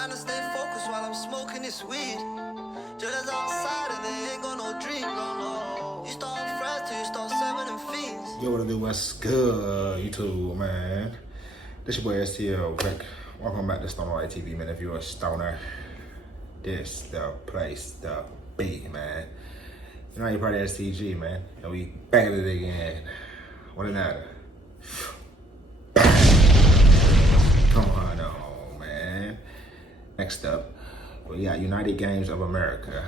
trying to stay focused while I'm smoking this weed. Just outside and they ain't got no dream, no. You start fresh till you start serving them fiends. Yo, what to do? What's good, YouTube, man? This your boy STL Rick. Welcome back to STONER TV, man. If you're a stoner, this the place to be, man. You know you're part of STG, man. And we back at it again. What another? Come on, man. Next up, we got United Gangs of America.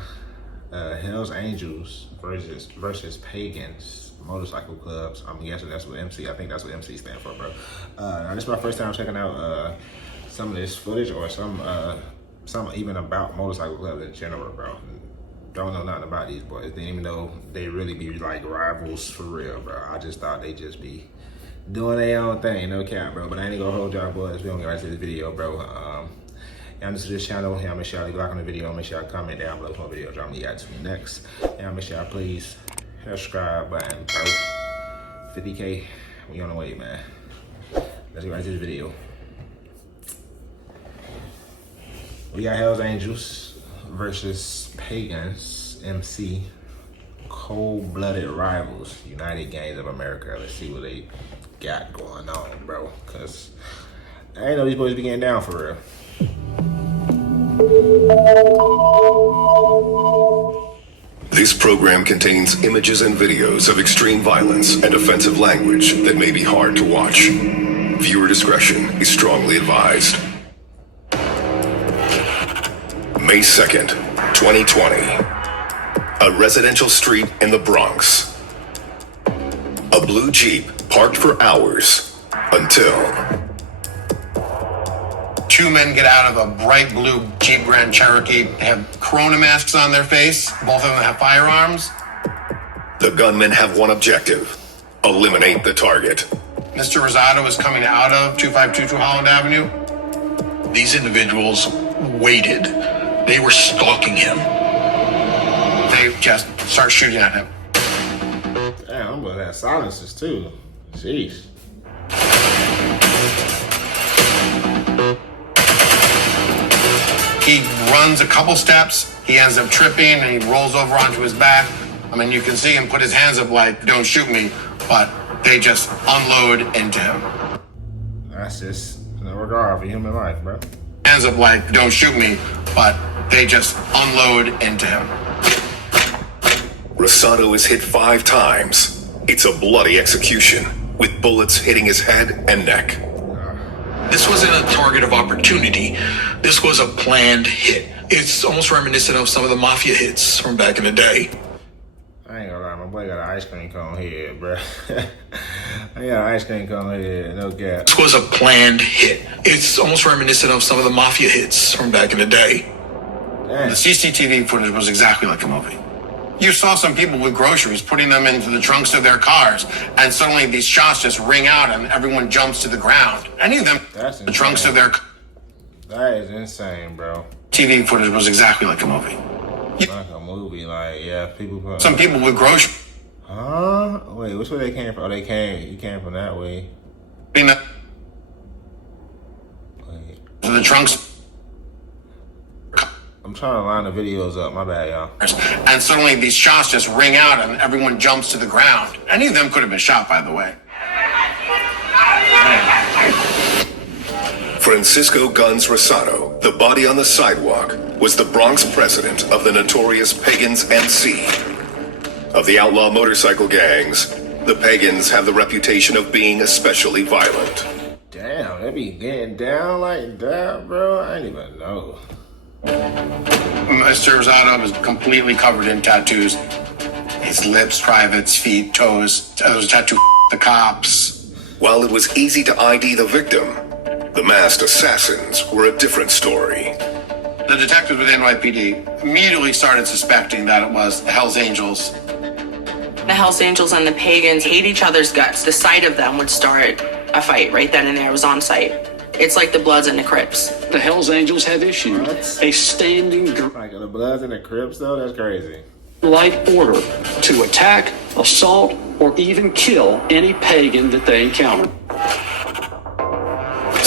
Hell's Angels versus Pagans motorcycle clubs. I'm guessing that's what MC. I think that's what MC stands for, bro. Now this is my first time checking out some of this footage or some even about motorcycle clubs in general, bro. Don't know nothing about these boys. Didn't even know they really be like rivals for real, bro. I just thought they just be doing their own thing, no cap, bro. But I ain't gonna hold y'all boys. We don't get right to this video, bro. Y'all new to this channel. Y'all make sure y'all leave a like on the video. Make sure y'all comment down below for a video dropping the to me next. Y'all make sure y'all please hit the subscribe button, bro. 50K, we on the way, man. Let's get right to this video. We got Hell's Angels versus Pagans, MC, cold-blooded rivals, United Gangs of America. Let's see what they got going on, bro. Cause I ain't know these boys be getting down for real. This program contains images and videos of extreme violence and offensive language that may be hard to watch. Viewer discretion is strongly advised. May 2nd, 2020. A residential street in the Bronx. A blue Jeep parked for hours until... Two men get out of a bright blue Jeep Grand Cherokee. They have Conan masks on their face. Both of them have firearms. The gunmen have one objective: eliminate the target. Mr. Rosado is coming out of 2522 Holland Avenue. These individuals waited. They were stalking him. They just start shooting at him. Damn, I'm gonna have silences too. Jeez. He runs a couple steps, he ends up tripping, and he rolls over onto his back. I mean, you can see him put his hands up like, don't shoot me, but they just unload into him. That's just no regard for human life, bro. Hands up like, don't shoot me, but they just unload into him. Rosado is hit 5 times. It's a bloody execution, with bullets hitting his head and neck. This wasn't a target of opportunity. This was a planned hit. It's almost reminiscent of some of the mafia hits from back in the day. I ain't gonna lie, my boy got an ice cream cone head, bro. I got an ice cream cone head, no cap. This was a planned hit. It's almost reminiscent of some of the mafia hits from back in the day. Damn. The CCTV footage was exactly like a movie. You saw some people with groceries putting them into the trunks of their cars, and suddenly these shots just ring out and everyone jumps to the ground. Any of them, the trunks of their... That is insane, bro. TV footage was exactly like a movie. Like a movie, like, yeah, people put... Some people with groceries... Huh? Wait, which way they came from? Oh, he came from that way. Wait. To the trunks... I'm trying to line the videos up. My bad, y'all. And suddenly these shots just ring out and everyone jumps to the ground. Any of them could have been shot, by the way. Francisco Guns Rosado, the body on the sidewalk, was the Bronx president of the notorious Pagans MC. Of the outlaw motorcycle gangs, the Pagans have the reputation of being especially violent. Damn, they be getting down like that, bro? I didn't even know. Mr. Rosado was completely covered in tattoos. His lips, privates, feet, toes. There was a tattoo the cops. While it was easy to ID the victim, the masked assassins were a different story. The detectives with NYPD immediately started suspecting that it was the Hells Angels. The Hells Angels and the Pagans hate each other's guts. The sight of them would start a fight right then and there. It was on site. It's like the Bloods and the Crips. The Hells Angels have issued a standing like the Bloods and the Crips, though? That's crazy. light order to attack, assault, or even kill any pagan that they encounter.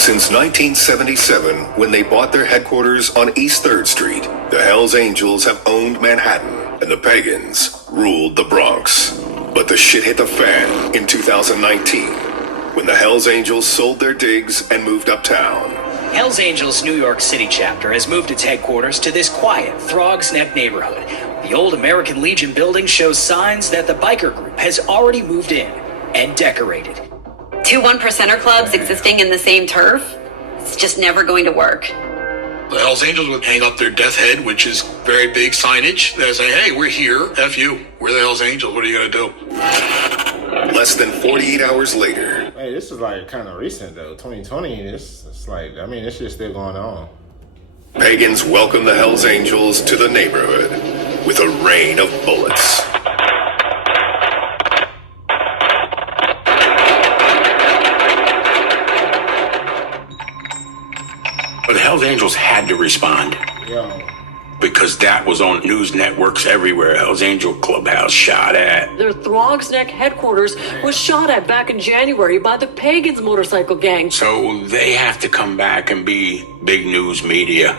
Since 1977, when they bought their headquarters on East 3rd Street, the Hells Angels have owned Manhattan, and the Pagans ruled the Bronx. But the shit hit the fan in 2019, when the Hells Angels sold their digs and moved uptown. Hells Angels' New York City chapter has moved its headquarters to this quiet Throgs Neck neighborhood. The old American Legion building shows signs that the biker group has already moved in and decorated. 2 1%er clubs existing in the same turf? It's just never going to work. The Hells Angels would hang up their death head, which is very big signage. They say, hey, we're here, F you. We're the Hells Angels, what are you going to do? Less than 48 hours later. Hey, this is like kind of recent though. 2020, it's like, I mean, this shit's still going on. Pagans welcome the Hells Angels to the neighborhood with a rain of bullets. But the Hells Angels had to respond. Yo. Because that was on news networks everywhere. Hells Angel Clubhouse shot at. Their Throgs Neck headquarters was shot at back in January by the Pagans motorcycle gang. So they have to come back and be big news media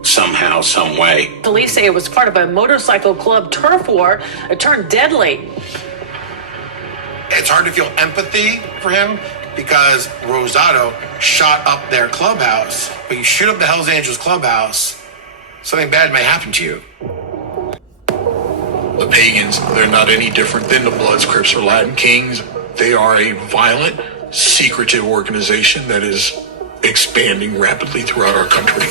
somehow, some way. Police say it was part of a motorcycle club turf war. It turned deadly. It's hard to feel empathy for him because Rosado shot up their clubhouse. But you shoot up the Hells Angels clubhouse, something bad may happen to you. The Pagans, they're not any different than the Bloods, Crips, or Latin Kings. They are a violent, secretive organization that is expanding rapidly throughout our country.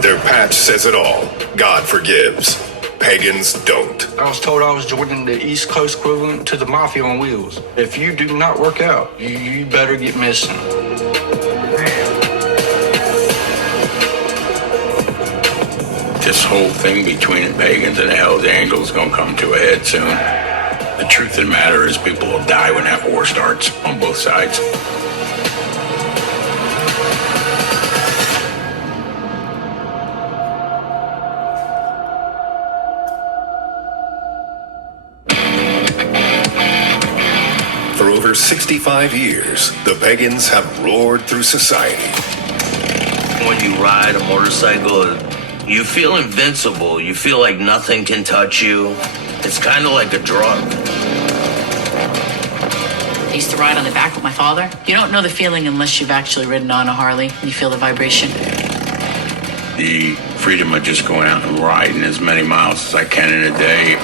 Their patch says it all. God forgives. Pagans don't. I was told I was joining the East Coast equivalent to the Mafia on wheels. If you do not work out, you better get missing. This whole thing between the Pagans and the Hells Angels is going to come to a head soon. The truth of the matter is people will die when that war starts on both sides. For over 65 years, the Pagans have roared through society. When you ride a motorcycle, you feel invincible. You feel like nothing can touch you. It's kind of like a drug. I used to ride on the back with my father. You don't know the feeling unless you've actually ridden on a Harley and you feel the vibration. The freedom of just going out and riding as many miles as I can in a day.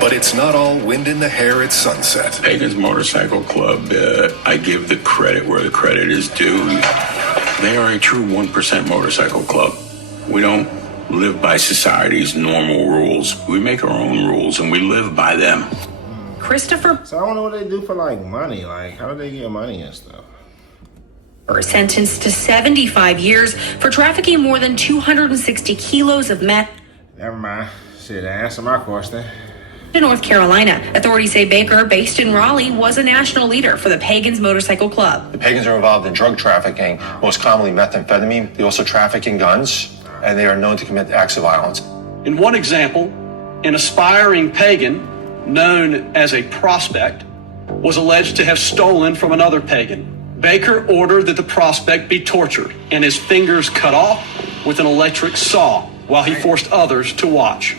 But it's not all wind in the hair at sunset. Pagans Motorcycle Club, I give the credit where the credit is due. They are a true 1% motorcycle club. We don't live by society's normal rules. We make our own rules and we live by them. Christopher. So I wonder what they do for like money. Like, how do they get money and stuff? Sentenced to 75 years for trafficking more than 260 kilos of meth. Never mind. Shit, answer my question. To North Carolina, authorities say Baker, based in Raleigh, was a national leader for the Pagans Motorcycle Club. The Pagans are involved in drug trafficking, most commonly methamphetamine. They also traffic in guns, and they are known to commit acts of violence. In one example, an aspiring pagan known as a prospect was alleged to have stolen from another pagan. Baker ordered that the prospect be tortured and his fingers cut off with an electric saw while he forced others to watch.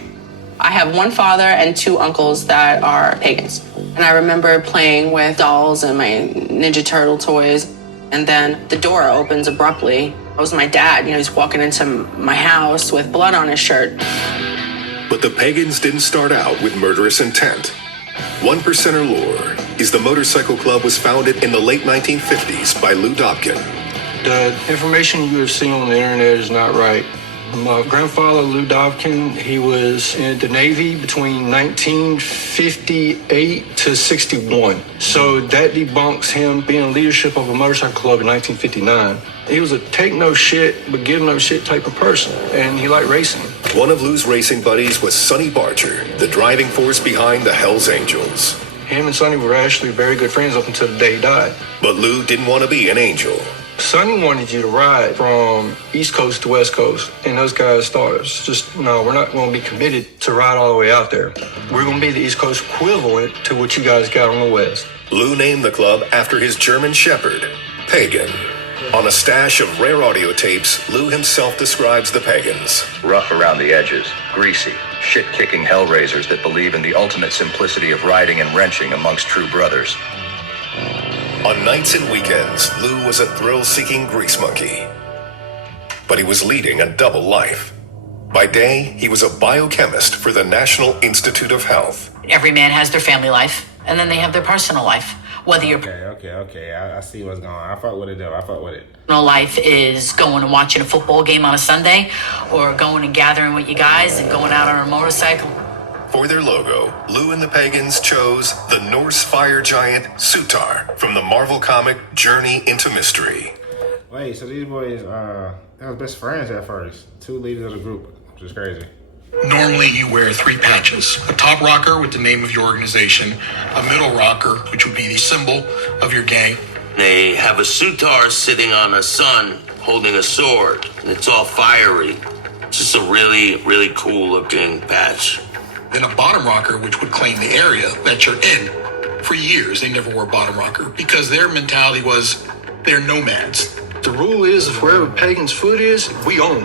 I have one father and two uncles that are pagans. And I remember playing with dolls and my Ninja Turtle toys. And then the door opens abruptly. It was my dad, he's walking into my house with blood on his shirt. But the Pagans didn't start out with murderous intent. 1%er lore is the motorcycle club was founded in the late 1950s by Lou Dobkin. The information you have seen on the internet is not right. My grandfather, Lou Dobkin, he was in the Navy between 1958 to 61. So that debunks him being leadership of a motorcycle club in 1959. He was a take no shit, but give no shit type of person, and he liked racing. One of Lou's racing buddies was Sonny Barger, the driving force behind the Hells Angels. Him and Sonny were actually very good friends up until the day he died. But Lou didn't want to be an angel. Sonny wanted you to ride from East Coast to West Coast, and those guys thought it was just, no, we're not going to be committed to ride all the way out there. We're going to be the East Coast equivalent to what you guys got on the West. Lou named the club after his German shepherd, Pagan. On a stash of rare audio tapes, Lou himself describes the Pagans. Rough around the edges, greasy, shit-kicking hellraisers that believe in the ultimate simplicity of riding and wrenching amongst true brothers. On nights and weekends, Lou was a thrill-seeking grease monkey. But he was leading a double life. By day, he was a biochemist for the National Institute of Health. Every man has their family life, and then they have their personal life. Whether your Okay. I see what's going on. I fuck with it, though. I fuck with it. personal life is going and watching a football game on a Sunday, or going and gathering with you guys and going out on a motorcycle. For their logo, Lou and the Pagans chose the Norse fire giant Sutar from the Marvel comic Journey into Mystery. Wait, so these boys, they were best friends at first. Two leaders of the group, which is crazy. Normally you wear 3 patches. A top rocker with the name of your organization, a middle rocker, which would be the symbol of your gang. They have a Sutar sitting on a sun holding a sword, and it's all fiery. It's just a really, really cool looking patch. Then a bottom rocker, which would claim the area that you're in. For years, they never wore bottom rocker because their mentality was they're nomads. The rule is, if wherever Pagan's foot is, we own.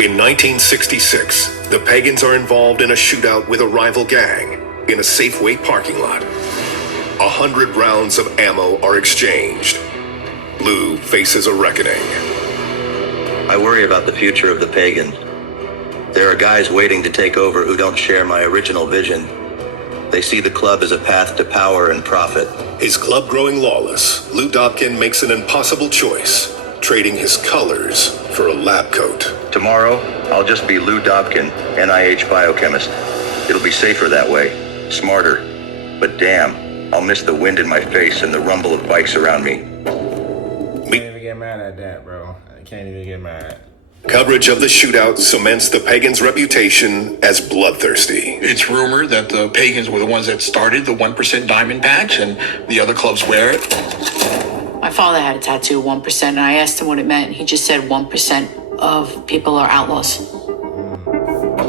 In 1966, the Pagans are involved in a shootout with a rival gang in a Safeway parking lot. 100 rounds of ammo are exchanged. Lou faces a reckoning. I worry about the future of the Pagans. There are guys waiting to take over who don't share my original vision. They see the club as a path to power and profit. His club growing lawless, Lou Dobkin makes an impossible choice, trading his colors for a lab coat. Tomorrow, I'll just be Lou Dobkin, NIH biochemist. It'll be safer that way, smarter. But damn, I'll miss the wind in my face and the rumble of bikes around me. Can't even get mad at that, bro. I can't even get mad. Coverage of the shootout cements the Pagans' reputation as bloodthirsty. It's rumored that the Pagans were the ones that started the 1% diamond patch, and the other clubs wear it. My father had a tattoo of 1%, and I asked him what it meant, and he just said 1% of people are outlaws.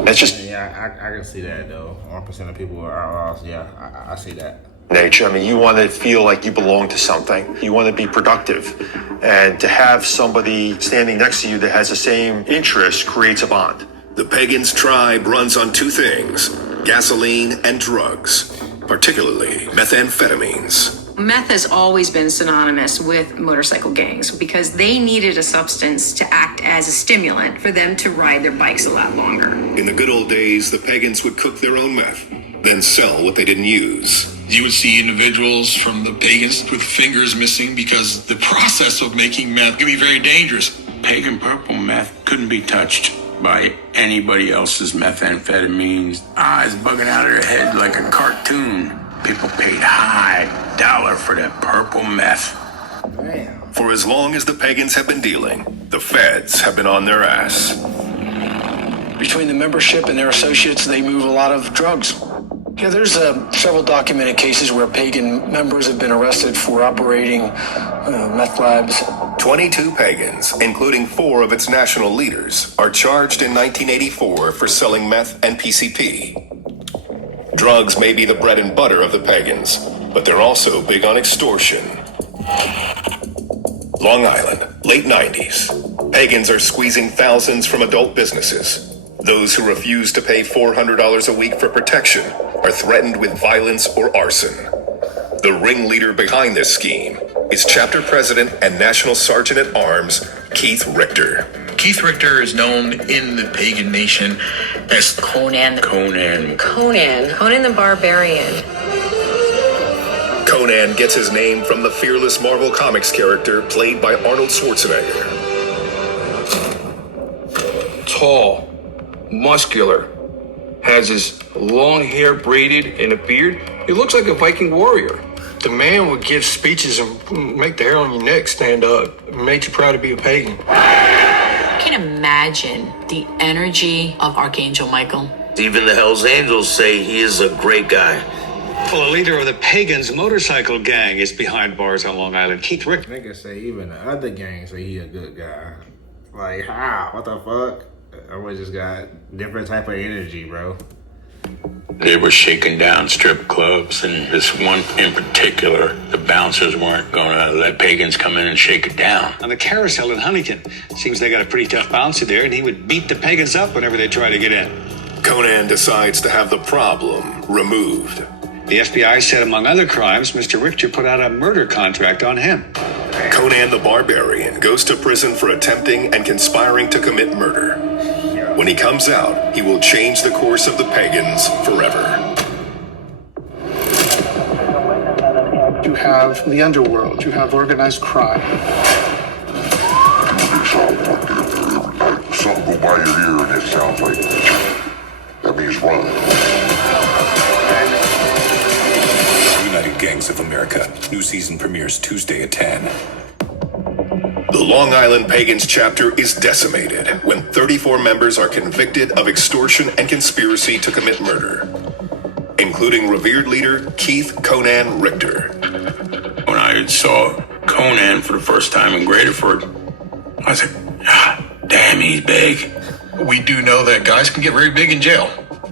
That's just... Yeah, I can see that, though. 1% of people are outlaws. Yeah, I see that. Nature. I mean, you want to feel like you belong to something. You want to be productive. And to have somebody standing next to you that has the same interest creates a bond. The Pagans' tribe runs on 2 things, gasoline and drugs, particularly methamphetamines. Meth has always been synonymous with motorcycle gangs because they needed a substance to act as a stimulant for them to ride their bikes a lot longer. In the good old days, the Pagans would cook their own meth, then sell what they didn't use. You would see individuals from the Pagans with fingers missing because the process of making meth can be very dangerous. Pagan purple meth couldn't be touched by anybody else's methamphetamines. Eyes bugging out of their head like a cartoon. People paid high dollar for that purple meth. Damn. For as long as the Pagans have been dealing, the feds have been on their ass. Between the membership and their associates, they move a lot of drugs. Yeah, there's several documented cases where Pagan members have been arrested for operating meth labs. 22 Pagans, including 4 of its national leaders, are charged in 1984 for selling meth and PCP. Drugs may be the bread and butter of the Pagans, but they're also big on extortion. Long Island, late 90s. Pagans are squeezing thousands from adult businesses. Those who refuse to pay $400 a week for protection are threatened with violence or arson. The ringleader behind this scheme is chapter president and national sergeant at arms, Keith Richter. Keith Richter is known in the pagan nation as Conan the Barbarian. Conan gets his name from the fearless Marvel Comics character played by Arnold Schwarzenegger. Tall, muscular, has his long hair braided and a beard. He looks like a Viking warrior. The man would give speeches and make the hair on your neck stand up. It made you proud to be a pagan. I can imagine the energy of Archangel Michael. Even the Hells Angels say he is a great guy. Well, the leader of the Pagans motorcycle gang is behind bars on Long Island. Keith Richter. Niggas say even the other gang say he a good guy. Like, how? What the fuck? Everyone just got different type of energy, bro. They were shaking down strip clubs, and this one in particular, the bouncers weren't going to let Pagans come in and shake it down. On the carousel in Huntington. Seems they got a pretty tough bouncer there, and he would beat the Pagans up whenever they try to get in. Conan decides to have the problem removed. The FBI said, among other crimes, Mr. Richter put out a murder contract on him. Conan the Barbarian goes to prison for attempting and conspiring to commit murder. When he comes out, he will change the course of the Pagans forever. You have the underworld, you have organized crime. Something go by your ear and it sounds like that means run. United Gangs of America. New season premieres Tuesday at 10. The Long Island Pagans chapter is decimated when 34 members are convicted of extortion and conspiracy to commit murder, including revered leader Keith Conan Richter. When I saw Conan for the first time in Graterford, I said, damn, he's big. We do know that guys can get very big in jail.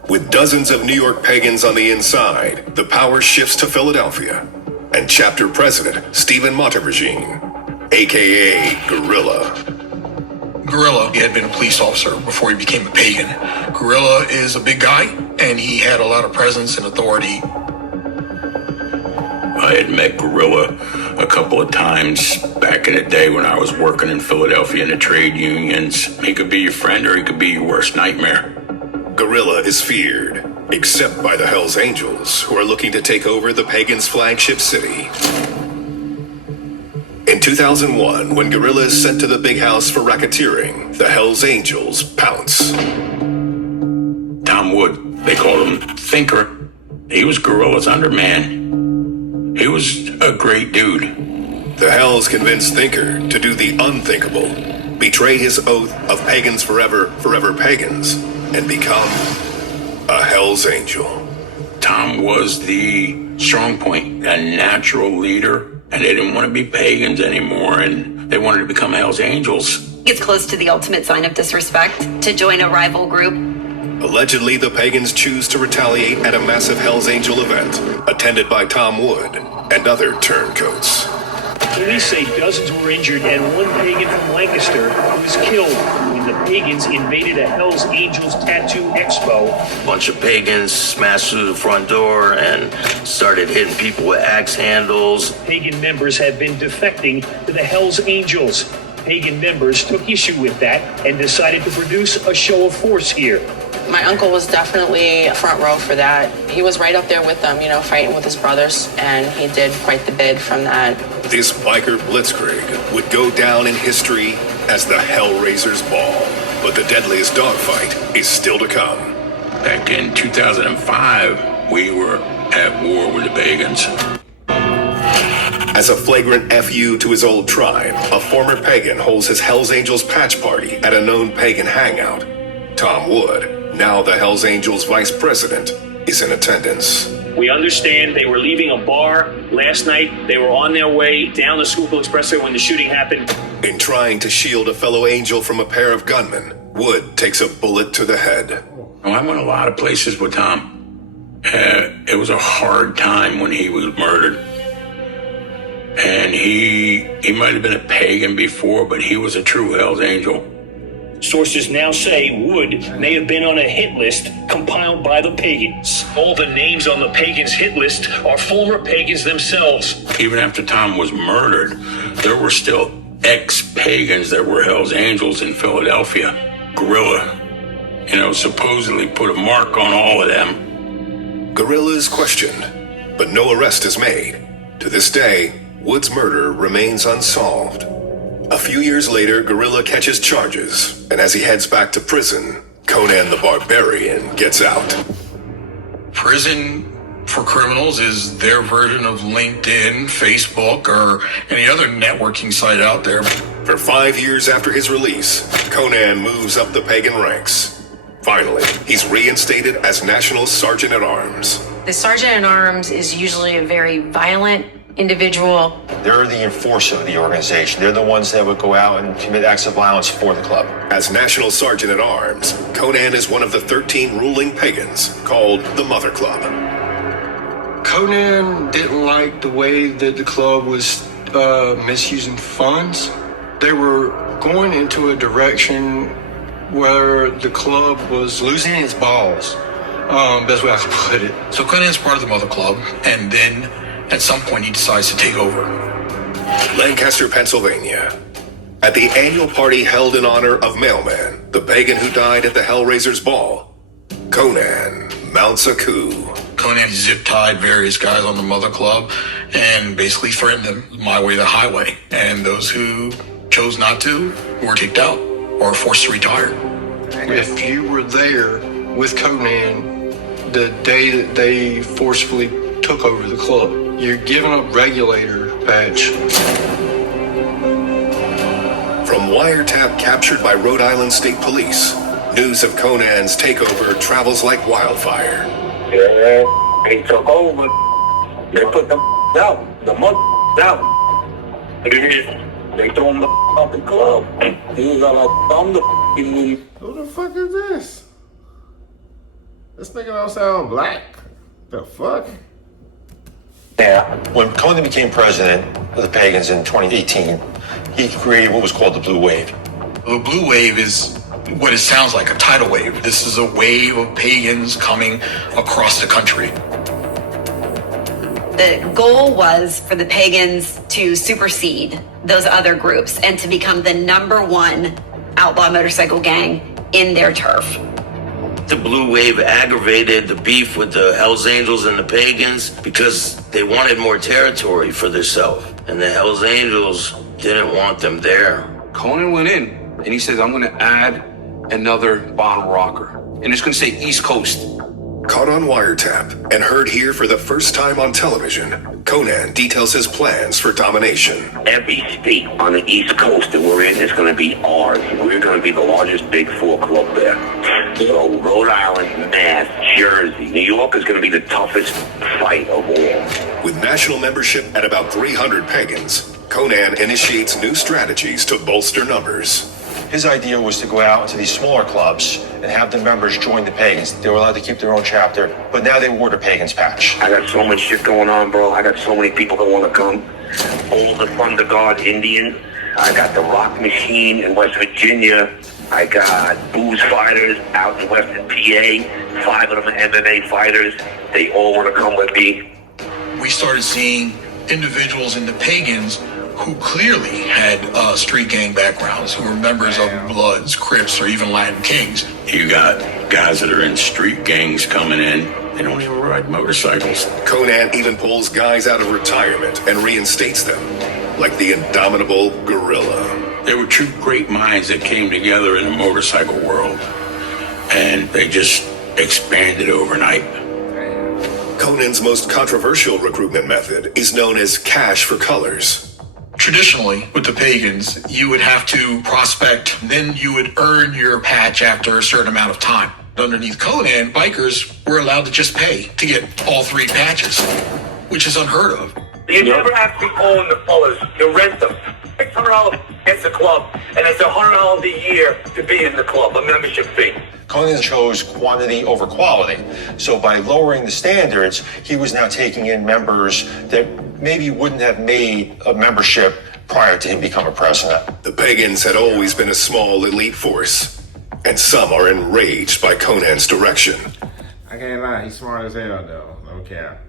With dozens of New York Pagans on the inside, the power shifts to Philadelphia, and chapter president Stephen Montevergine, a.k.a. Gorilla. Gorilla, he had been a police officer before he became a pagan. Gorilla is a big guy, and he had a lot of presence and authority. I had met Gorilla a couple of times back in the day when I was working in Philadelphia in the trade unions. He could be your friend or he could be your worst nightmare. Gorilla is feared, except by the Hells Angels, who are looking to take over the Pagans' flagship city. In 2001, when Gorilla is sent to the big house for racketeering, the Hells Angels pounce. Tom Wood, they called him Thinker. He was Gorilla's underman. He was a great dude. The Hells convince Thinker to do the unthinkable, betray his oath of Pagans forever, forever Pagans, and become a Hells Angel. Tom was the strong point, a natural leader. And they didn't want to be Pagans anymore, and they wanted to become Hell's Angels. It's close to the ultimate sign of disrespect to join a rival group. Allegedly, the Pagans choose to retaliate at a massive Hell's Angel event, attended by Tom Wood and other turncoats. Police say dozens were injured and one pagan from Lancaster was killed when the Pagans invaded a Hells Angels tattoo expo. A bunch of Pagans smashed through the front door and started hitting people with axe handles. Pagan members have been defecting to the Hells Angels. Pagan members took issue with that and decided to produce a show of force here. My uncle was definitely front row for that. He was right up there with them, fighting with his brothers, and he did quite the bid from that. This biker blitzkrieg would go down in history as the Hellraiser's Ball, but the deadliest dogfight is still to come. Back in 2005, we were at war with the Pagans. As a flagrant FU to his old tribe, a former pagan holds his Hells Angels patch party at a known pagan hangout. Tom Wood, now the Hells Angels vice president, is in attendance. We understand they were leaving a bar last night. They were on their way down the Schuylkill Expressway when the shooting happened. In trying to shield a fellow angel from a pair of gunmen, Wood takes a bullet to the head. I went a lot of places with Tom. It was a hard time when he was murdered. And he might have been a pagan before, but he was a true Hell's Angel. Sources now say Wood may have been on a hit list compiled by the Pagans. All the names on the Pagans hit list are former Pagans themselves. Even after Tom was murdered, there were still ex-Pagans that were Hell's Angels in Philadelphia. Gorilla, supposedly put a mark on all of them. Gorilla is questioned, but no arrest is made. To this day, Wood's murder remains unsolved. A few years later, Gorilla catches charges, and as he heads back to prison, Conan the Barbarian gets out. Prison for criminals is their version of LinkedIn, Facebook, or any other networking site out there. For 5 years after his release, Conan moves up the pagan ranks. Finally, he's reinstated as National Sergeant at Arms. The sergeant at arms is usually a very violent individual. They're the enforcer of the organization. They're the ones that would go out and commit acts of violence for the club. As National Sergeant at Arms, Conan is one of the 13 ruling pagans called the Mother Club. Conan didn't like the way that the club was misusing funds. They were going into a direction where the club was losing its balls. Best way I could put it. So Conan's part of the Mother Club, and then at some point he decides to take over. Lancaster, Pennsylvania. At the annual party held in honor of Mailman, the pagan who died at the Hellraiser's Ball, Conan mounts a coup. Conan zip-tied various guys on the Mother Club and basically threatened them, my way or the highway. And those who chose not to were kicked out or forced to retire. If you were there with Conan the day that they forcefully took over the club, you're giving up regulator badge. From wiretap captured by Rhode Island State Police, news of Conan's takeover travels like wildfire. Yeah, they took over. They put them out, the mother out. They threw him out the club. He was like, I'm the movie. Who the fuck is this? This nigga don't sound black. The fuck? Yeah. When Conan became president of the Pagans in 2018, he created what was called the Blue Wave. The Blue Wave is what it sounds like, a tidal wave. This is a wave of pagans coming across the country. The goal was for the pagans to supersede those other groups and to become the #1 outlaw motorcycle gang in their turf. The Blue Wave aggravated the beef with the Hells Angels and the Pagans because they wanted more territory for themselves. And the Hells Angels didn't want them there. Conan went in and he says, I'm going to add another bottle rocker. And it's going to say East Coast. Caught on wiretap and heard here for the first time on television, Conan details his plans for domination. Every state on the East Coast that we're in is going to be ours. We're going to be the largest Big Four club there. So Rhode Island, Mass, Jersey, New York is going to be the toughest fight of all. With national membership at about 300 pagans, Conan initiates new strategies to bolster numbers. His idea was to go out into these smaller clubs and have the members join the Pagans. They were allowed to keep their own chapter, but now they wore the Pagans patch. I got so much shit going on, bro. I got so many people that want to come. All the Thunder God Indian. I got the Rock Machine in West Virginia. I got booze fighters out in Western PA. 5 of them are MMA fighters. They all want to come with me. We started seeing individuals in the Pagans who clearly had street gang backgrounds, who were members of Bloods, Crips, or even Latin Kings. You got guys that are in street gangs coming in. They don't even ride motorcycles. Conan even pulls guys out of retirement and reinstates them, like the indomitable gorilla. There were two great minds that came together in the motorcycle world, and they just expanded overnight. Conan's most controversial recruitment method is known as cash for colors. Traditionally, with the Pagans, you would have to prospect, then you would earn your patch after a certain amount of time. Underneath Conan, bikers were allowed to just pay to get all 3 patches, which is unheard of. You never actually own the colors. You rent them. $600 gets the club, and it's $100 a year to be in the club, a membership fee. Conan chose quantity over quality. So by lowering the standards, he was now taking in members that maybe wouldn't have made a membership prior to him becoming president. The Pagans had always been a small elite force, and some are enraged by Conan's direction. I can't lie, he's smart as hell though, no cap.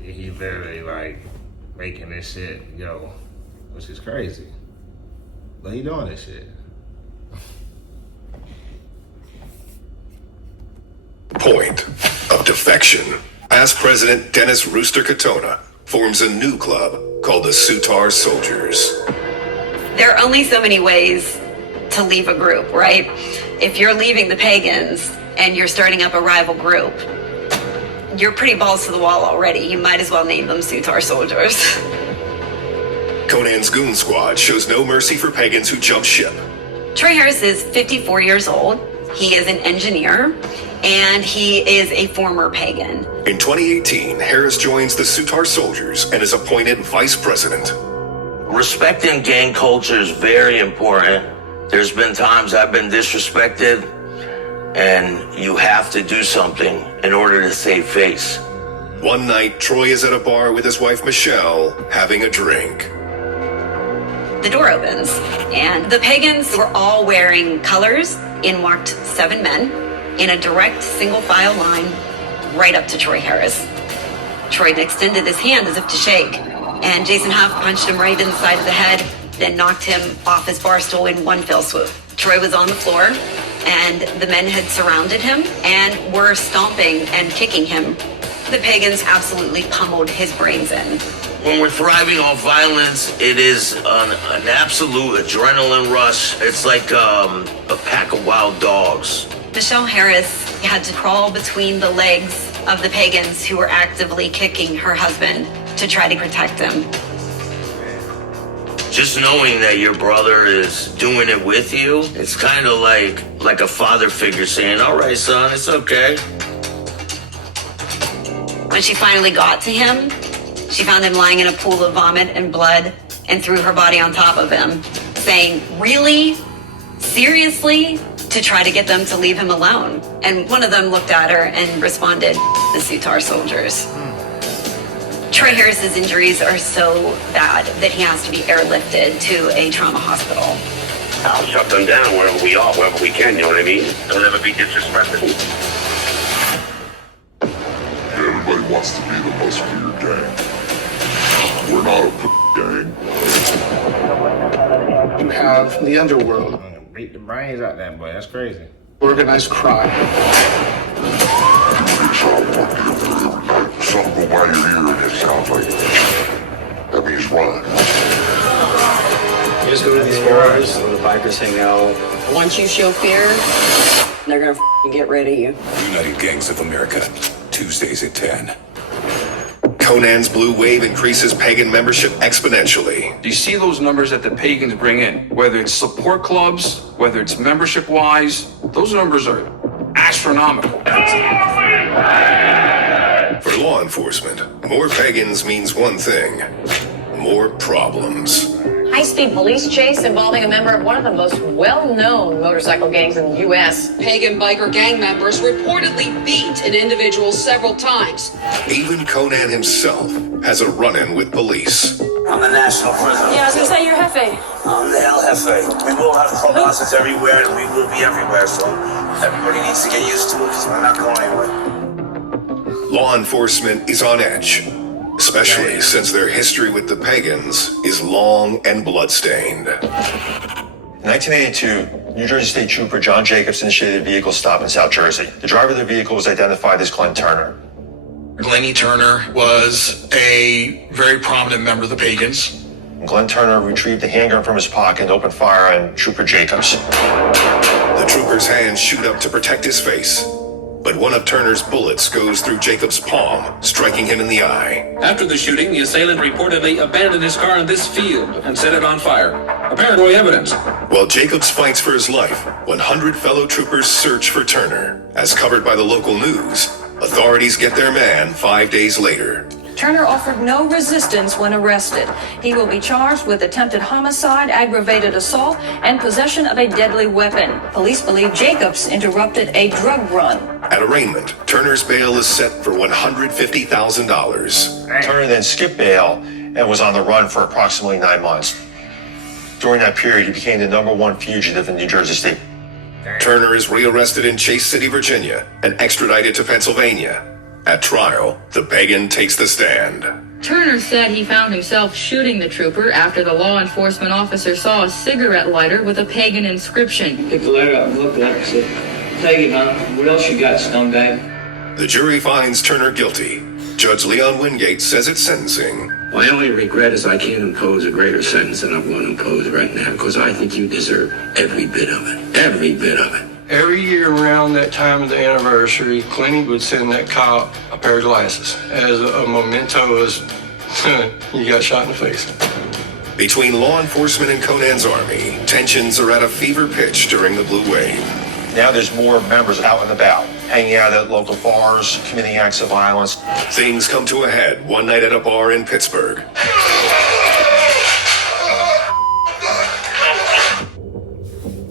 He very like making this shit, which is crazy. But he doing this shit. Point of defection. As President Dennis Rooster Katona forms a new club called the Sutar Soldiers. There are only so many ways to leave a group, right? If you're leaving the Pagans and you're starting up a rival group, you're pretty balls to the wall already. You might as well name them Sutar Soldiers. Conan's goon squad shows no mercy for pagans who jump ship. Troy Harris is 54 years old. He is an engineer. and he is a former pagan. In 2018, Harris joins the STONER soldiers and is appointed vice president. Respecting gang culture is very important. There's been times I've been disrespected, and you have to do something in order to save face. One night, Troy is at a bar with his wife Michelle, having a drink. The door opens, and the pagans were all wearing colors. In walked 7 men in a direct single file line right up to Troy Harris. Troy extended his hand as if to shake, and Jason Huff punched him right in the side of the head, then knocked him off his bar stool in one fell swoop. Troy was on the floor, and the men had surrounded him and were stomping and kicking him. The pagans absolutely pummeled his brains in. When we're thriving on violence, it is an absolute adrenaline rush. It's like a pack of wild dogs. Michelle Harris had to crawl between the legs of the pagans who were actively kicking her husband to try to protect him. Just knowing that your brother is doing it with you, it's kind of like a father figure saying, all right, son, it's okay. When she finally got to him, she found him lying in a pool of vomit and blood and threw her body on top of him, saying, really? Seriously? To try to get them to leave him alone. And one of them looked at her and responded, the STONER soldiers. Troy Harris's injuries are so bad that he has to be airlifted to a trauma hospital. I'll shut them down wherever we are, wherever we can, you know what I mean? Don't ever be disrespectful. Everybody wants to be the muscular gang. We're not a gang. You have the underworld. Beat the brains out that boy. That's crazy. Organized crime. Something go by your ear and it sounds like that means run. You just go to these bars where the bikers hang out. Once you show fear, they're gonna get rid of you. United Gangs of America, Tuesdays at 10. Conan's Blue Wave increases pagan membership exponentially. Do you see those numbers that the pagans bring in? Whether it's support clubs, whether it's membership-wise, those numbers are astronomical. For law enforcement, more pagans means one thing: more problems. High-speed police chase involving a member of one of the most well-known motorcycle gangs in the U.S. Pagan biker gang members reportedly beat an individual several times. Even Conan himself has a run-in with police. I'm the national president. Yeah, I was gonna say you're Jefe. I'm the El Jefe. We will have clubhouses everywhere, and we will be everywhere, so everybody needs to get used to it, because we're not going anywhere. Law enforcement is on edge, especially since their history with the pagans is long and bloodstained. In 1982, New Jersey State Trooper John Jacobs initiated a vehicle stop in South Jersey. The driver of the vehicle was identified as Glenn Turner. Glennie Turner was a very prominent member of the Pagans. Glenn Turner retrieved a handgun from his pocket and opened fire on Trooper Jacobs. The trooper's hands shoot up to protect his face, but one of Turner's bullets goes through Jacobs' palm, striking him in the eye. After the shooting, the assailant reportedly abandoned his car in this field and set it on fire. Apparently evidence. While Jacobs fights for his life, 100 fellow troopers search for Turner. As covered by the local news, authorities get their man 5 days later. Turner offered no resistance when arrested. He will be charged with attempted homicide, aggravated assault, and possession of a deadly weapon. Police believe Jacobs interrupted a drug run. At arraignment, Turner's bail is set for $150,000. Turner then skipped bail and was on the run for approximately 9 months. During that period, he became the #1 fugitive in New Jersey State. Turner is rearrested in Chase City, Virginia, and extradited to Pennsylvania. At trial, the pagan takes the stand. Turner said he found himself shooting the trooper after the law enforcement officer saw a cigarette lighter with a pagan inscription. Picked the letter up and looked at it and said, "Pagan, huh? What else you got, scumbag?" The jury finds Turner guilty. Judge Leon Wingate says at sentencing, My only regret is I can't impose a greater sentence than I'm going to impose right now, because I think you deserve every bit of it. Every bit of it. Every year around that time of the anniversary, Clinty would send that cop a pair of glasses as a memento as you got shot in the face. Between law enforcement and Conan's army, tensions are at a fever pitch during the Blue Wave. Now there's more members out and about, hanging out at local bars, committing acts of violence. Things come to a head one night at a bar in Pittsburgh.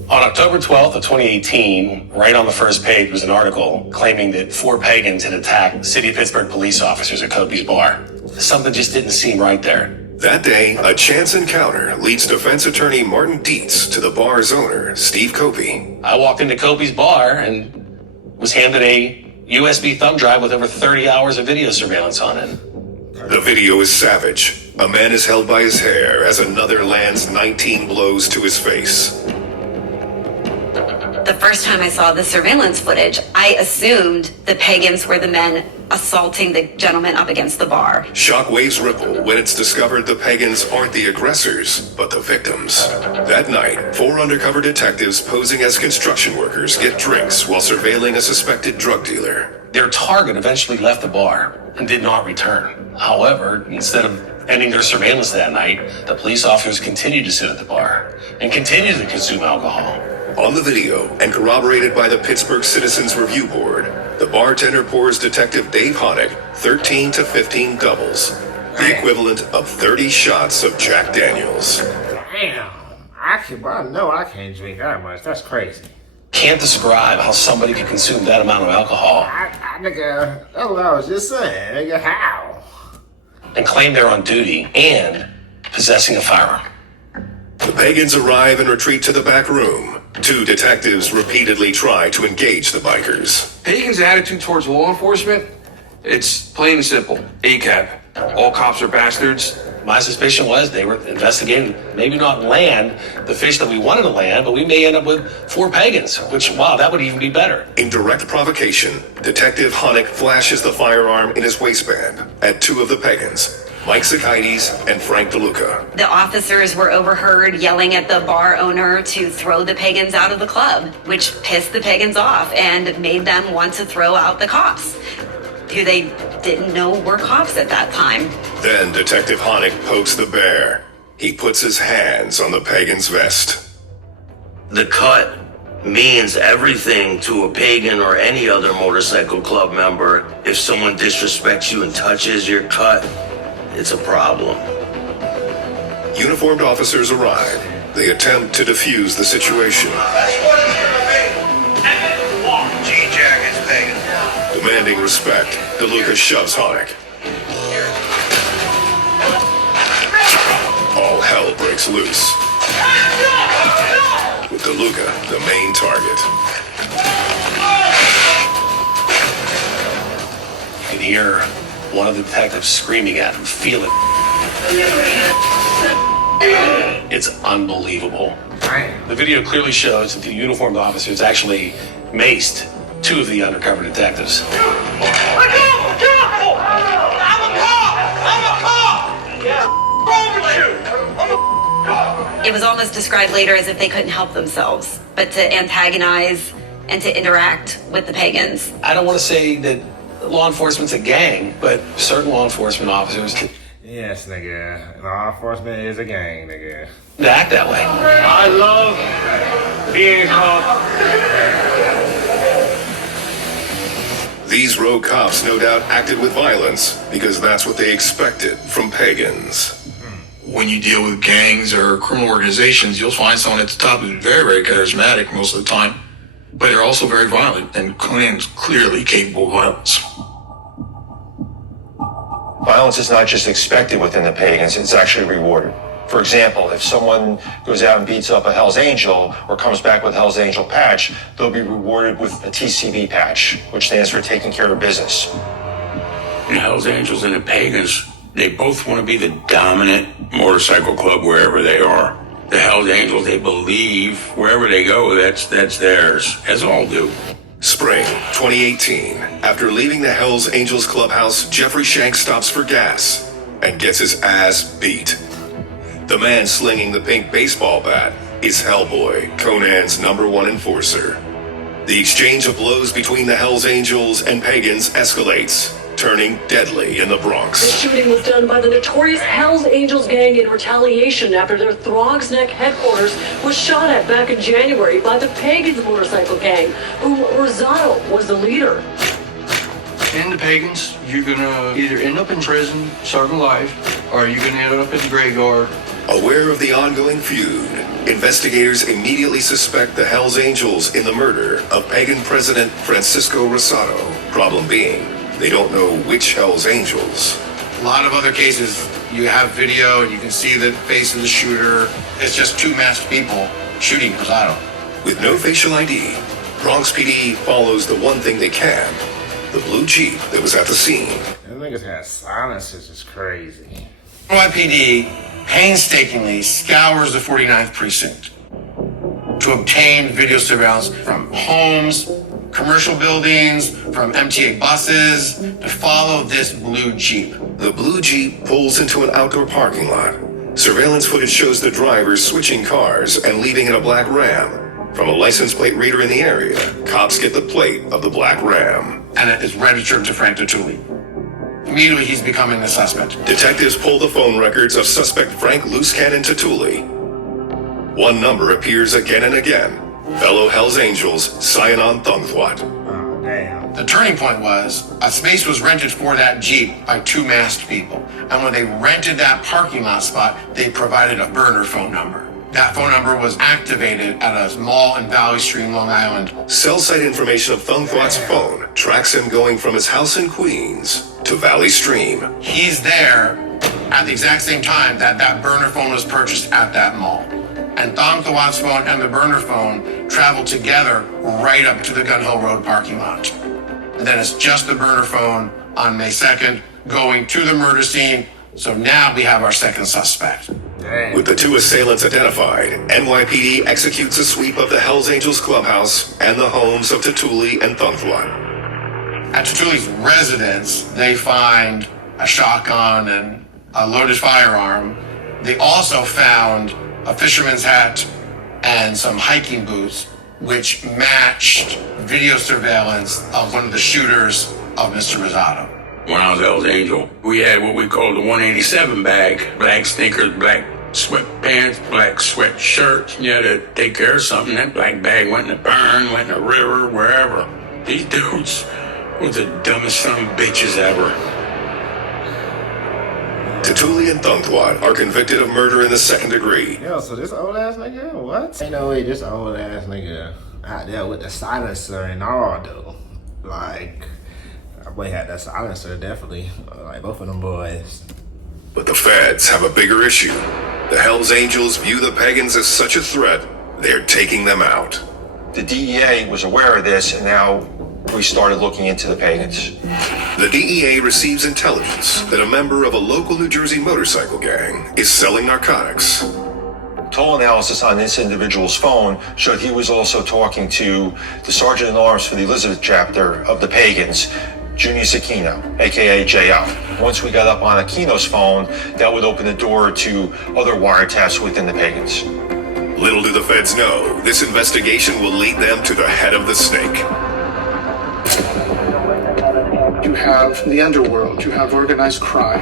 On October 12th of 2018, right on the first page was an article claiming that 4 pagans had attacked City of Pittsburgh police officers at Kobe's bar. Something just didn't seem right there. That day, a chance encounter leads defense attorney Martin Dietz to the bar's owner, Steve Kobe. I walked into Kobe's bar and was handed a USB thumb drive with over 30 hours of video surveillance on it. The video is savage. A man is held by his hair as another lands 19 blows to his face. The first time I saw the surveillance footage, I assumed the pagans were the men assaulting the gentleman up against the bar. Shockwaves ripple when it's discovered the pagans aren't the aggressors, but the victims. That night, 4 undercover detectives posing as construction workers get drinks while surveilling a suspected drug dealer. Their target eventually left the bar and did not return. However, instead of ending their surveillance that night, the police officers continued to sit at the bar and continued to consume alcohol. On the video, and corroborated by the Pittsburgh Citizens Review Board, the bartender pours Detective Dave Honig 13 to 15 doubles, the equivalent of 30 shots of Jack Daniels. Damn. I know I can't drink that much. That's crazy. Can't describe how somebody could consume that amount of alcohol. Nigga, that's what I was just saying. Nigga, how? And claim they're on duty and possessing a firearm. The pagans arrive and retreat to the back room. 2 detectives repeatedly try to engage the bikers. Pagans' attitude towards law enforcement, it's plain and simple. ACAB. All cops are bastards. My suspicion was they were investigating, maybe not land the fish that we wanted to land, but we may end up with 4 pagans, which, wow, that would even be better. In direct provocation, Detective Honig flashes the firearm in his waistband at 2 of the pagans, Mike Sakaitis and Frank DeLuca. The officers were overheard yelling at the bar owner to throw the pagans out of the club, which pissed the pagans off and made them want to throw out the cops, who they didn't know were cops at that time. Then Detective Honig pokes the bear. He puts his hands on the pagan's vest. The cut means everything to a pagan or any other motorcycle club member. If someone disrespects you and touches your cut, it's a problem. Uniformed officers arrive. They attempt to defuse the situation. G-Jackets, pagan. Demanding respect, DeLuca shoves Honig. All hell breaks loose, with DeLuca the main target. You can hear one of the detectives screaming at him, feel it. It's unbelievable. The video clearly shows that the uniformed officers actually maced 2 of the undercover detectives. It was almost described later as if they couldn't help themselves, but to antagonize and to interact with the pagans. I don't want to say that law enforcement's a gang, but certain law enforcement officers Yes, nigga. Law enforcement is a gang, nigga. act that way. I love being a cop. These rogue cops no doubt acted with violence because that's what they expected from pagans. When you deal with gangs or criminal organizations, you'll find someone at the top who's very, very charismatic most of the time, but they're also very violent, and Conan's clearly capable of violence. Violence is not just expected within the pagans, it's actually rewarded. For example, if someone goes out and beats up a Hell's Angel or comes back with Hell's Angel patch, they'll be rewarded with a TCB patch, which stands for taking care of business. The Hells Angels and the Pagans, they both want to be the dominant motorcycle club wherever they are. The Hells Angels, they believe wherever they go, that's theirs, as all do. Spring 2018. After leaving the Hells Angels clubhouse, Jeffrey Shank stops for gas and gets his ass beat. The man slinging the pink baseball bat is Hellboy, Conan's #1 enforcer. The exchange of blows between the Hells Angels and Pagans escalates turning deadly in the The Bronx. shooting was done by the notorious Hells Angels gang in retaliation after their Throgs Neck headquarters was shot at back in January by the Pagans motorcycle gang, whom Rosado was the leader. In the Pagans, you're gonna either end up in prison, serving life, or you're gonna end up in the graveyard. Aware of the ongoing feud, investigators immediately suspect the Hells Angels in the murder of Pagan President Francisco Rosado. Problem being, they don't know which Hells Angels. A lot of other cases, you have video and you can see the face of the shooter. It's just two masked people shooting Rosado. With no facial ID, Bronx PD follows the one thing they can, the blue Jeep that was at the scene. Them niggas had silencers, it's crazy. NYPD painstakingly scours the 49th precinct to obtain video surveillance from homes, commercial buildings, from MTA buses, to follow this blue Jeep. The blue Jeep pulls into an outdoor parking lot. Surveillance footage shows the driver switching cars and leaving in a black Ram. From a license plate reader in the area, cops get the plate of the black Ram. And it is registered to Frank Tutuli. Immediately, he's becoming the suspect. Detectives pull the phone records of suspect Frank Loose Cannon Tutuli. One number appears again and again. Fellow Hells Angels, Sionon Thongthwat. Oh, damn. The turning point was a space was rented for that Jeep by two masked people. And when they rented that parking lot spot, they provided a burner phone number. That phone number was activated at a mall in Valley Stream, Long Island. Cell site information of Thongthwat's phone tracks him going from his house in Queens to Valley Stream. He's there at the exact same time that that burner phone was purchased at that mall. And Thongthwat's phone and the burner phone traveled together right up to the Gun Hill Road parking lot. And then it's just the burner phone on May 2nd going to the murder scene. So now we have our second suspect. Damn. With the two assailants identified, NYPD executes a sweep of the Hells Angels clubhouse and the homes of Tutuli and Thongthwat. At Tutuli's residence, they find a shotgun and a loaded firearm. They also found a fisherman's hat and some hiking boots, which matched video surveillance of one of the shooters of Mr. Rosado. When I was Hells Angel, we had what we called the 187 bag. Black sneakers, black sweatpants, black sweatshirt. You had to take care of something. That black bag went in the burn, went in the river, wherever. These dudes were the dumbest son of bitches ever. Tutuli and Thongthwat are convicted of murder in the second degree. Yo, so this old ass nigga, what? Ain't no way this old ass nigga out there with the silencer and all, though. Like, that boy had that silencer, definitely. Like, both of them boys. But the feds have a bigger issue. The Hells Angels view the Pagans as such a threat, they're taking them out. The DEA was aware of this, and now we started looking into the Pagans. The DEA receives intelligence that a member of a local New Jersey motorcycle gang is selling narcotics. Toll analysis on this individual's phone showed he was also talking to the Sergeant-at-Arms for the Elizabeth chapter of the Pagans, Junius Aquino, aka J.O. Once we got up on Aquino's phone, that would open the door to other wiretaps within the Pagans. Little do the feds know, this investigation will lead them to the head of the snake. You have the underworld, you have organized crime.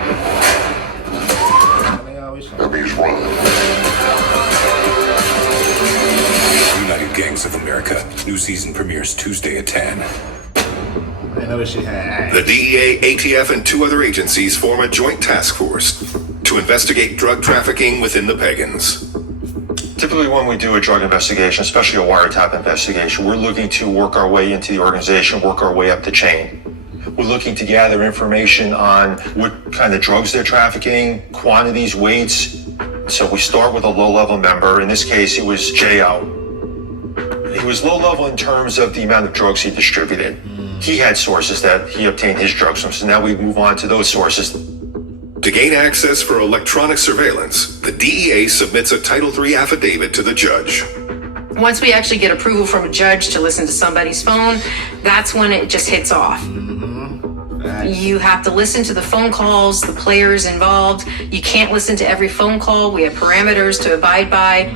That means run. United Gangs of America. New season premieres Tuesday at 10. I know she had. The DEA, ATF, and two other agencies form a joint task force to investigate drug trafficking within the Pagans. Typically when we do a drug investigation, especially a wiretap investigation, we're looking to work our way into the organization, work our way up the chain. We're looking to gather information on what kind of drugs they're trafficking, quantities, weights. So we start with a low-level member. In this case, it was J.O. He was low-level in terms of the amount of drugs he distributed. He had sources that he obtained his drugs from, so now we move on to those sources. To gain access for electronic surveillance, the DEA submits a Title III affidavit to the judge. Once we actually get approval from a judge to listen to somebody's phone, that's when it just hits off. You have to listen to the phone calls, the players involved. You can't listen to every phone call. We have parameters to abide by.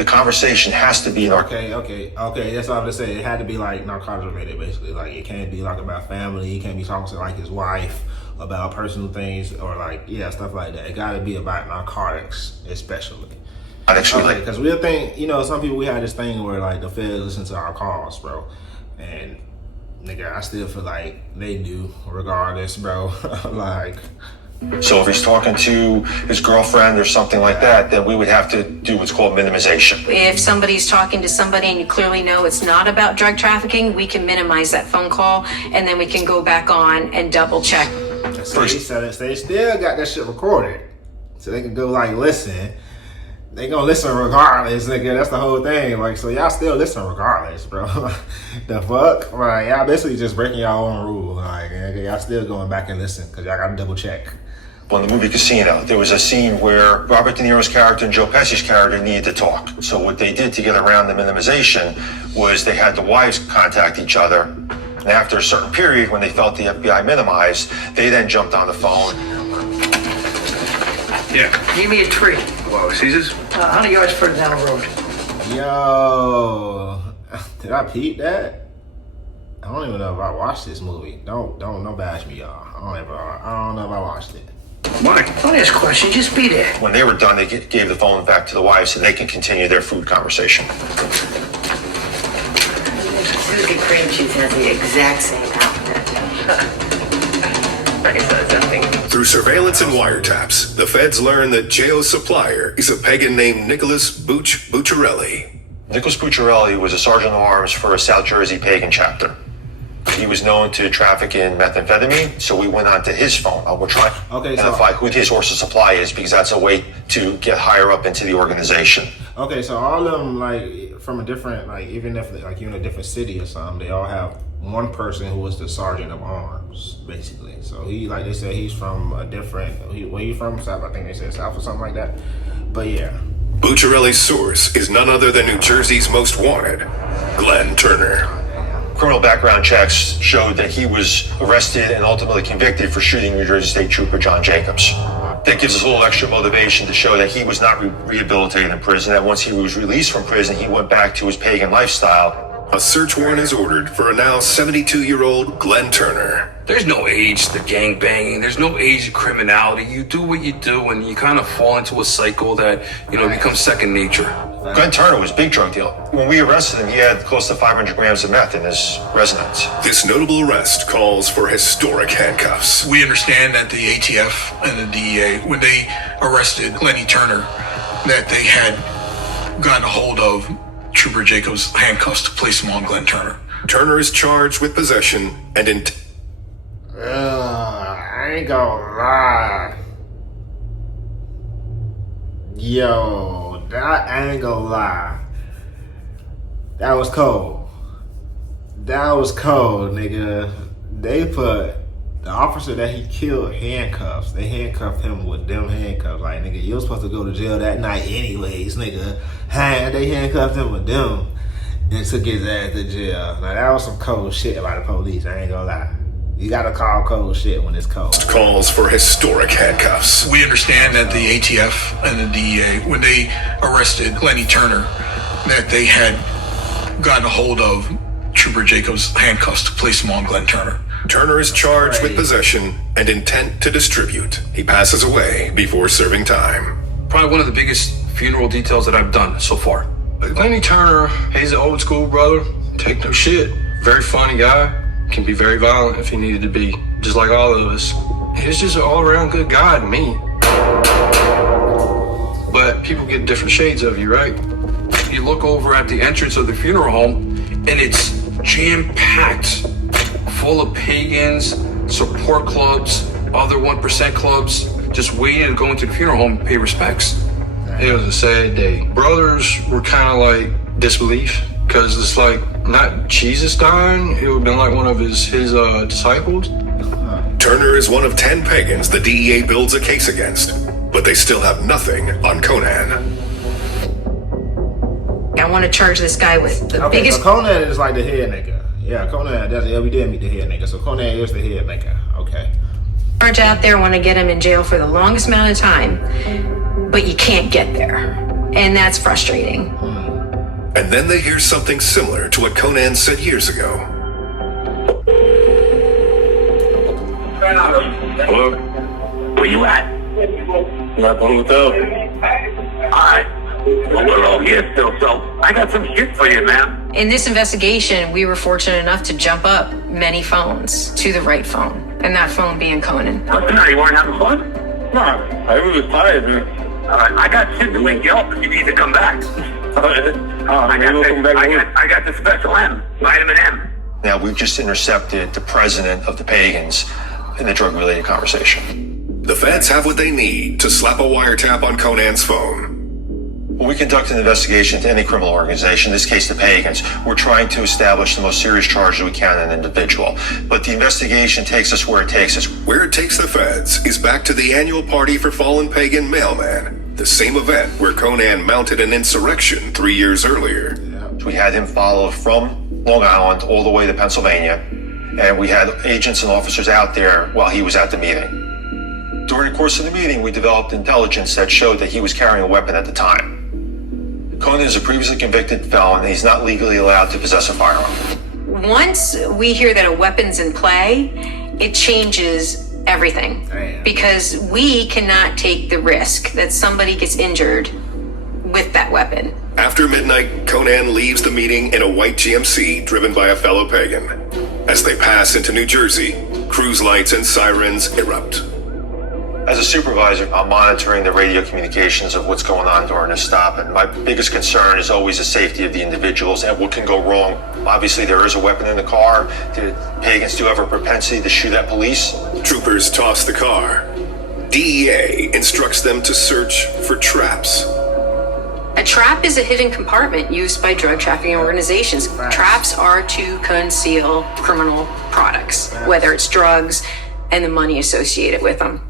the conversation has to be Okay. That's what I was saying. It had to be like narcotics related, basically. Like it can't be like about family. He can't be talking to like his wife about personal things or like stuff like that. It got to be about narcotics, especially. Because we'll think, some people we have this thing where like the feds listen to our calls, bro, and nigga, I still feel like they do, regardless, bro. Like. So if he's talking to his girlfriend or something like that, then we would have to do what's called minimization. If somebody's talking to somebody and you clearly know it's not about drug trafficking, we can minimize that phone call and then we can go back on and double check. So they still got that shit recorded, so they can go like listen. They gonna listen regardless, nigga. That's the whole thing. Like, so y'all still listen regardless, bro. The fuck? Right? Y'all basically just breaking y'all own rule. Like, nigga, y'all still going back and listen because y'all gotta double check. On the movie Casino, there was a scene where Robert De Niro's character and Joe Pesci's character needed to talk. So what they did to get around the minimization was they had the wives contact each other. And after a certain period, when they felt the FBI minimized, they then jumped on the phone. Yeah. Give me a tree. Whoa, Caesar's? 100 yards further down the road. Yo, did I peep that? I don't even know if I watched this movie. Don't bash me, y'all. I don't know if I watched it. Mike, don't ask questions, just be there. When they were done, they gave the phone back to the wives so they can continue their food conversation. Susie Cream Cheese has the exact same outfit. Through surveillance and wiretaps, the feds learn that J.O.'s supplier is a pagan named Nicholas Bucciarelli. Nicholas Bucciarelli was a sergeant of arms for a South Jersey pagan chapter. He was known to traffic in methamphetamine, so we went onto his phone. We're trying to identify who his source of supply is because that's a way to get higher up into the organization. Okay, so all of them, like, from a different, like, even if, like, you're in a different city or something, they all have one person who was the sergeant of arms, basically. So he, like they said, he's from a different, where you from? South, I think they said South or something like that. But yeah. Bucciarelli's source is none other than New Jersey's most wanted, Glenn Turner. Criminal background checks showed that he was arrested and ultimately convicted for shooting New Jersey State Trooper John Jacobs. That gives us a little extra motivation to show that he was not rehabilitated in prison, that once he was released from prison, he went back to his pagan lifestyle. A search warrant is ordered for a now 72-year-old Glenn Turner. There's no age to gang banging. There's no age to criminality. You do what you do, and you kind of fall into a cycle that, becomes second nature. Glenn Turner was a big drug dealer. When we arrested him, he had close to 500 grams of meth in his residence. This notable arrest calls for historic handcuffs. We understand that the ATF and the DEA, when they arrested Lenny Turner, that they had gotten a hold of Trooper Jacobs' handcuffs to place him on Glenn Turner. Turner is charged with possession and I ain't gonna lie. Yo, I ain't gonna lie. That was cold. That was cold, nigga. They put the officer that he killed handcuffs. They handcuffed him with them handcuffs. Like, nigga, you were supposed to go to jail that night anyways, nigga. They handcuffed him with them and took his ass to jail. Now, that was some cold shit by the police. I ain't gonna lie. You gotta call cold shit when it's cold. Calls for historic handcuffs. We understand that the ATF and the DEA, when they arrested Lenny Turner, that they had gotten a hold of Trooper Jacobs' handcuffs to place him on Glenn Turner. Turner is charged with possession and intent to distribute. He passes away before serving time. Probably one of the biggest funeral details that I've done so far. Lenny Turner, he's an old school brother. Take no shit. Very funny guy. Can be very violent if he needed to be, just like all of us. He's just an all-around good guy to me. But people get different shades of you, right? You look over at the entrance of the funeral home, and it's jam-packed, full of pagans, support clubs, other 1% clubs, just waiting to go into the funeral home and pay respects. It was a sad day. Brothers were kind of like disbelief, because it's like not Jesus dying, it would have been like one of his disciples. Turner is one of 10 pagans the DEA builds a case against, but they still have nothing on Conan. I want to charge this guy with the biggest. So Conan is like the head nigga. Yeah, Conan. We did meet the head nigga. So Conan is the head nigga. Okay. Charge out there, want to get him in jail for the longest amount of time, but you can't get there, and that's frustrating. And then they hear something similar to what Conan said years ago. Hello? Where you at? Not the hotel. Alright. Well, we're all here still, so I got some shit for you, man. In this investigation, we were fortunate enough to jump up many phones to the right phone, and that phone being Conan. What's the matter? You weren't having fun? No, I was tired, man. Alright, I got shit to wake you up if you need to come back. I got the special M, vitamin M. Now, we've just intercepted the president of the Pagans in the drug-related conversation. The feds have what they need to slap a wiretap on Conan's phone. When we conduct an investigation into any criminal organization, in this case the Pagans, we're trying to establish the most serious charges we can on an individual. But the investigation takes us where it takes us. Where it takes the feds is back to the annual party for fallen pagan mailman, the same event where Conan mounted an insurrection 3 years earlier. We had him followed from Long Island all the way to Pennsylvania, and we had agents and officers out there while he was at the meeting. During the course of the meeting, we developed intelligence that showed that he was carrying a weapon at the time. Conan is a previously convicted felon, and he's not legally allowed to possess a firearm. Once we hear that a weapon's in play, it changes everything. Because we cannot take the risk that somebody gets injured with that weapon. After midnight, Conan leaves the meeting in a white GMC driven by a fellow pagan. As they pass into New Jersey, cruise lights and sirens erupt. As a supervisor, I'm monitoring the radio communications of what's going on during this stop, and my biggest concern is always the safety of the individuals and what can go wrong. Obviously, there is a weapon in the car. The Pagans do have a propensity to shoot at police. Troopers toss the car. DEA instructs them to search for traps. A trap is a hidden compartment used by drug trafficking organizations. Traps are to conceal criminal products, whether it's drugs and the money associated with them.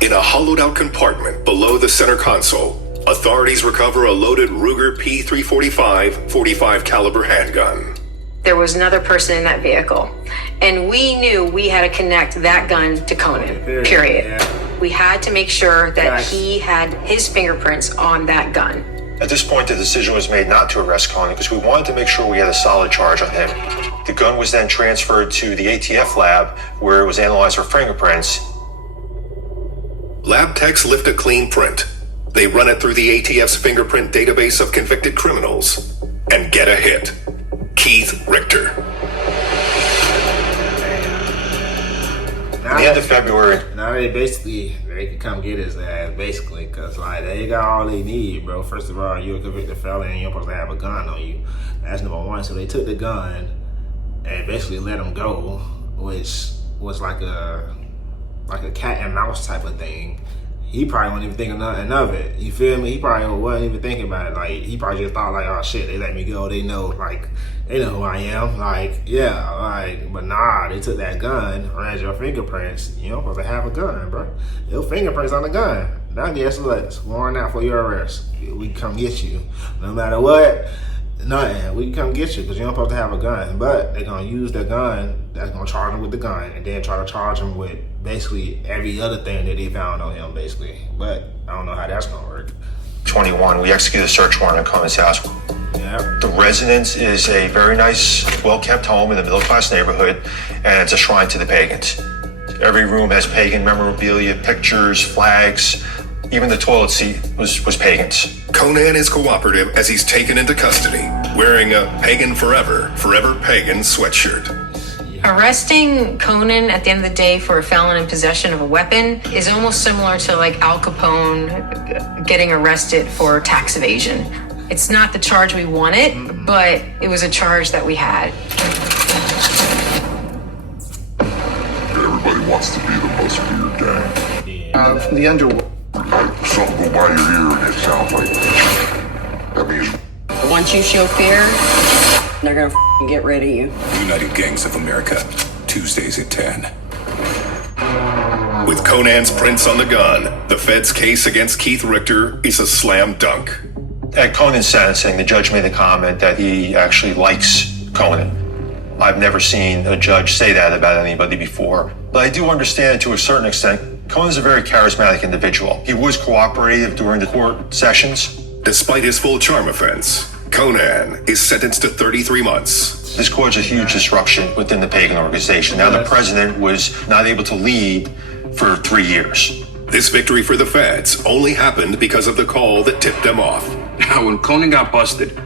In a hollowed-out compartment below the center console, authorities recover a loaded Ruger P345 .45 caliber handgun. There was another person in that vehicle, and we knew we had to connect that gun to Conan, period. We had to make sure that he had his fingerprints on that gun. At this point, the decision was made not to arrest Conan because we wanted to make sure we had a solid charge on him. The gun was then transferred to the ATF lab, where it was analyzed for fingerprints. Lab techs lift a clean print. They run it through the ATF's fingerprint database of convicted criminals and get a hit. Keith Richter. At the end of February. Now they can come get his ass, basically, because like they got all they need, bro. First of all, you're a convicted felon and you're supposed to have a gun on you. That's number one. So they took the gun and basically let him go, which was like a cat and mouse type of thing. He probably wasn't even thinking nothing of it. You feel me? He probably wasn't even thinking about it. Like, he probably just thought like, oh shit, they let me go. They know who I am. Like, yeah, like, but nah, they took that gun, ran your fingerprints. You don't supposed to have a gun, bro. Your fingerprints on the gun. Now guess what? Warrant out for your arrest. We can come get you. No matter what, nothing. We can come get you because you don't supposed to have a gun. But they're gonna use the gun. That's gonna charge him with the gun, and then try to charge him with basically every other thing that they found on him, basically. But I don't know how that's gonna work. 21, we executed a search warrant on Conan's house. Yeah. The residence is a very nice, well-kept home in a middle-class neighborhood, and it's a shrine to the Pagans. Every room has pagan memorabilia, pictures, flags. Even the toilet seat was Pagans. Conan is cooperative as he's taken into custody, wearing a Pagan Forever Pagan sweatshirt. Arresting Conan at the end of the day for a felon in possession of a weapon is almost similar to like Al Capone getting arrested for tax evasion. It's not the charge we wanted, but it was a charge that we had. Everybody wants to be the most feared gang. The underworld. Like, something go by your ear and it sounds like that means. Once you show fear, they're gonna get rid of you. United Gangs of America, Tuesdays at 10. With Conan's prints on the gun, the Fed's case against Keith Richter is a slam dunk. At Conan's sentencing, the judge made the comment that he actually likes Conan. I've never seen a judge say that about anybody before. But I do understand to a certain extent, Conan's a very charismatic individual. He was cooperative during the court sessions. Despite his full charm offense, Conan is sentenced to 33 months. This caused a huge disruption within the pagan organization. Now the president was not able to lead for 3 years. This victory for the feds only happened because of the call that tipped them off. Now, when Conan got busted,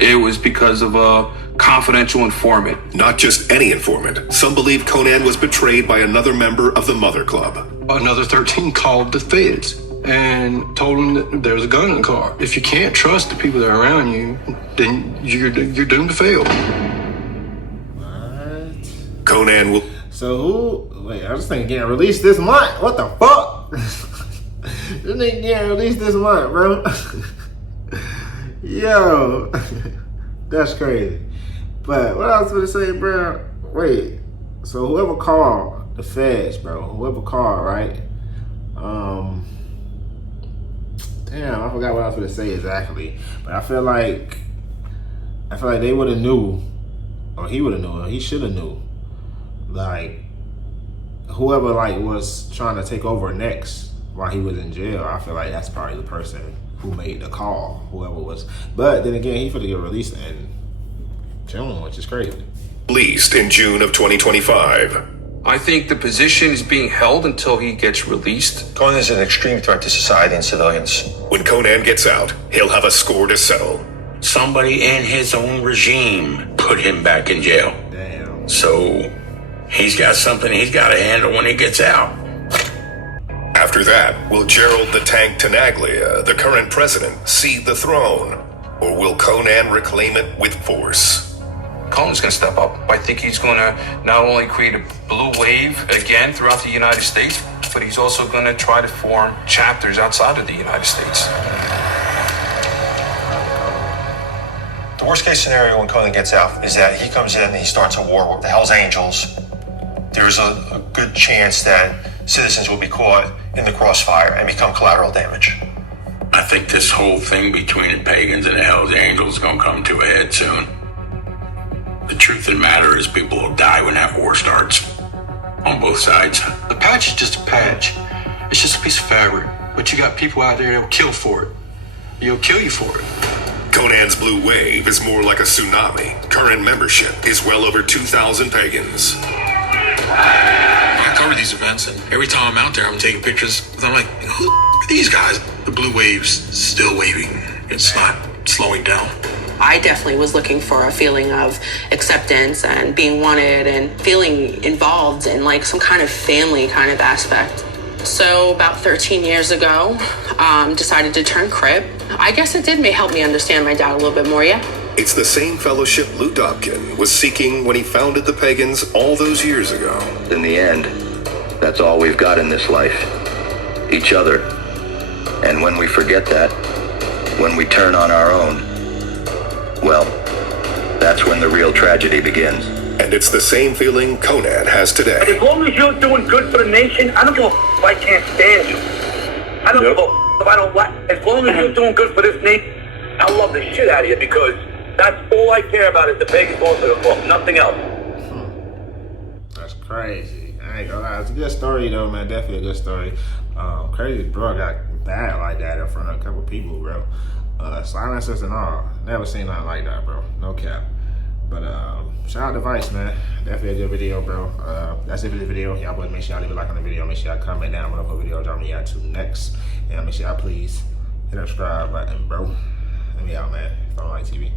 it was because of a confidential informant. Not just any informant. Some believe Conan was betrayed by another member of the Mother Club. Another 13 called the feds and told them that there was a gun in the car. If you can't trust the people that are around you, then you're doomed to fail. What? Conan will... So who... Wait, I was thinking getting released this month. What the fuck? This nigga getting released this month, bro. Yo. That's crazy. But what I was gonna say, bro, wait. So whoever called the feds, bro, whoever called, right? Damn, I forgot what I was gonna say exactly. But I feel like they would have knew, or he would have knew, or he should have knew. Like whoever like was trying to take over next while he was in jail, I feel like that's probably the person who made the call, whoever was. But then again, he finna get released in June, which is crazy. Released in June of 2025. I think the position is being held until he gets released. Conan is an extreme threat to society and civilians. When Conan gets out, he'll have a score to settle. Somebody in his own regime put him back in jail. Damn. So he's got something he's got to handle when he gets out. After that, will Gerald the Tank Tenaglia, the current president, cede the throne? Or will Conan reclaim it with force? Conan's going to step up. I think he's going to not only create a blue wave again throughout the United States, but he's also going to try to form chapters outside of the United States. The worst case scenario when Conan gets out is that he comes in and he starts a war with the Hells Angels. There's a good chance that citizens will be caught in the crossfire and become collateral damage. I think this whole thing between the Pagans and the Hells Angels is going to come to a head soon. The truth of the matter is people will die when that war starts. On both sides. A patch is just a patch. It's just a piece of fabric. But you got people out there that'll kill for it. You'll kill you for it. Conan's blue wave is more like a tsunami. Current membership is well over 2,000 pagans. I cover these events, and every time I'm out there, I'm taking pictures. I'm like, who are these guys? The blue wave's still waving. It's not slowing down. I definitely was looking for a feeling of acceptance and being wanted and feeling involved in like some kind of family kind of aspect. So about 13 years ago, decided to turn Crip. I guess it did help me understand my dad a little bit more, yeah. It's the same fellowship Lou Dobkin was seeking when he founded the Pagans all those years ago. In the end, that's all we've got in this life. Each other. And when we forget that, when we turn on our own, well, that's when the real tragedy begins. And it's the same feeling Conan has today. As long as you're doing good for the nation, I don't give a if I can't stand you. I don't give a if I don't like. As long as you're doing good for this nation, I love the shit out of you because that's all I care about is the Pagans going to the club, nothing else. That's crazy. I ain't gonna lie. It's a good story though, man. Definitely a good story. Crazy, bro. Got bad like that in front of a couple people, bro. Silencers and all. Never seen nothing like that, bro. No cap. But shout out to Vice, man. Definitely a good video, bro. That's it for the video. Y'all boys make sure y'all leave a like on the video. Make sure y'all comment down what video drop me out to next. And make sure y'all please hit that subscribe button, bro. Let me out, man. Don't like TV.